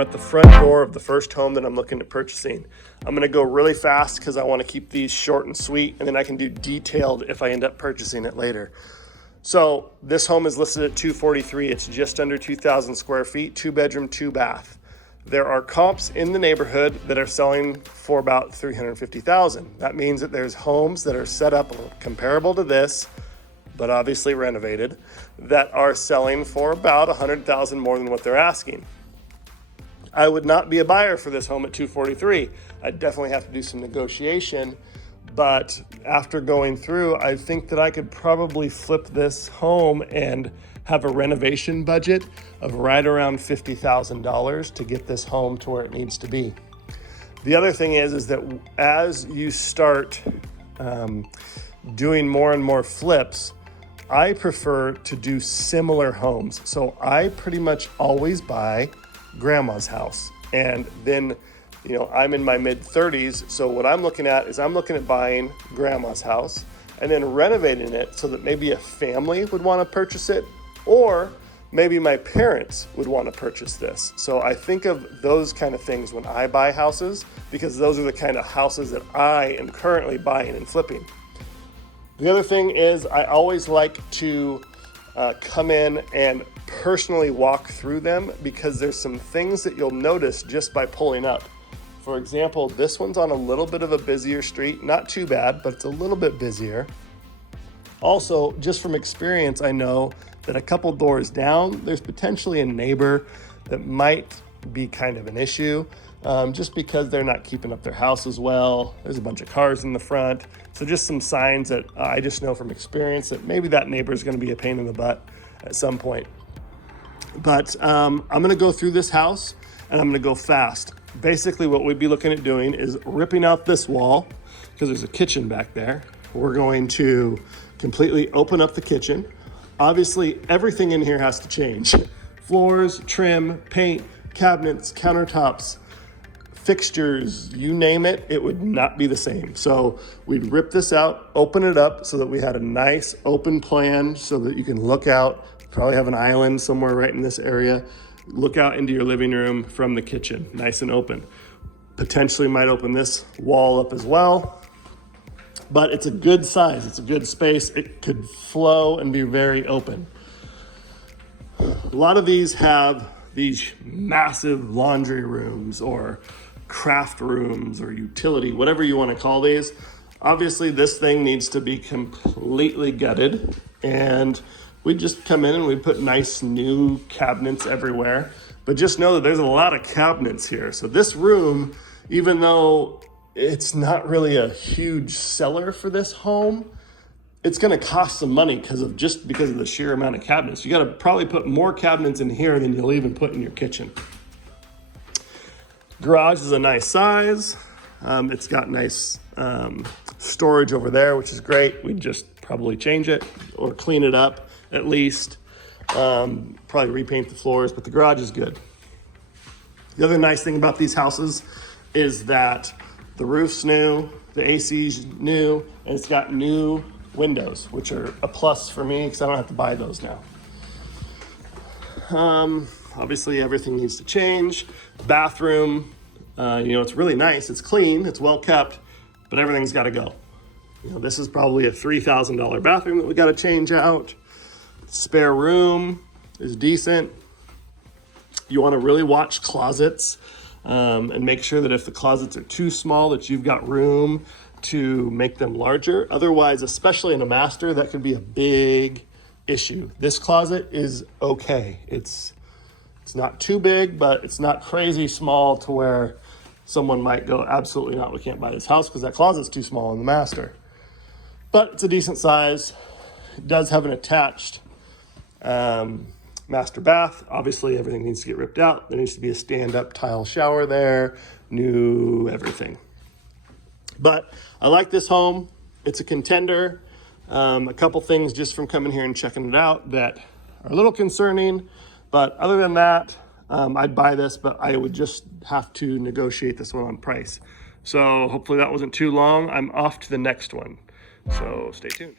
I'm at the front door of the first home that I'm looking at purchasing. I'm gonna go really fast because I wanna keep these short and sweet, and then I can do detailed if I end up purchasing it later. So this home is listed at $243. It's just under 2,000 square feet, 2-bedroom, 2-bath. There are comps in the neighborhood that are selling for about $350,000. That means that there's homes that are set up comparable to this, but obviously renovated, that are selling for about $100,000 more than what they're asking. I would not be a buyer for this home at $243. I'd definitely have to do some negotiation, but after going through, I think that I could probably flip this home and have a renovation budget of right around $50,000 to get this home to where it needs to be. The other thing is that as you start doing more and more flips, I prefer to do similar homes. So I pretty much always buy grandma's house. And then, I'm in my mid-30s. So what I'm looking at is I'm looking at buying grandma's house and then renovating it so that maybe a family would want to purchase it, or maybe my parents would want to purchase this. So I think of those kind of things when I buy houses, because those are the kind of houses that I am currently buying and flipping. The other thing is I always like to come in and personally walk through them, because there's some things that you'll notice just by pulling up. For example, this one's on a little bit of a busier street, not too bad, but it's a little bit busier. Also, just from experience, I know that a couple doors down, there's potentially a neighbor that might be kind of an issue. Just because they're not keeping up their house as well. There's a bunch of cars in the front. So just some signs that I just know from experience that maybe that neighbor is going to be a pain in the butt at some point. But I'm going to go through this house and I'm going to go fast. Basically what we'd be looking at doing is ripping out this wall, because there's a kitchen back there. We're going to completely open up the kitchen. Obviously everything in here has to change. Floors, trim, paint, cabinets, countertops, fixtures, you name it, it would not be the same. So we'd rip this out, open it up so that we had a nice open plan so that you can look out, probably have an island somewhere right in this area, look out into your living room from the kitchen, nice and open. Potentially might open this wall up as well, but it's a good size, it's a good space. It could flow and be very open. A lot of these have these massive laundry rooms or craft rooms or utility, whatever you want to call these. Obviously this thing needs to be completely gutted, and we just come in and we put nice new cabinets everywhere. But just know that there's a lot of cabinets here. So this room, even though it's not really a huge seller for this home, it's going to cost some money because of the sheer amount of cabinets. You got to probably put more cabinets in here than you'll even put in your kitchen. Garage is a nice size. It's got nice storage over there, which is great. We'd just probably change it or clean it up at least. Probably repaint the floors, but the garage is good. The other nice thing about these houses is that the roof's new, the AC's new, and it's got new windows, which are a plus for me because I don't have to buy those now. Obviously everything needs to change. Bathroom, it's really nice. It's clean, it's well kept, but everything's got to go. This is probably a $3,000 bathroom that we got to change out. Spare room is decent. You want to really watch closets and make sure that if the closets are too small, that you've got room to make them larger. Otherwise, especially in a master, that could be a big issue. This closet is okay. It's not too big, but it's not crazy small to where someone might go, absolutely not, we can't buy this house because that closet's too small in the master. But it's a decent size. It does have an attached master bath. Obviously, everything needs to get ripped out. There needs to be a stand-up tile shower there, new everything. But I like this home. It's a contender. A couple things just from coming here and checking it out that are a little concerning. But other than that, I'd buy this, but I would just have to negotiate this one on price. So hopefully that wasn't too long. I'm off to the next one. So stay tuned.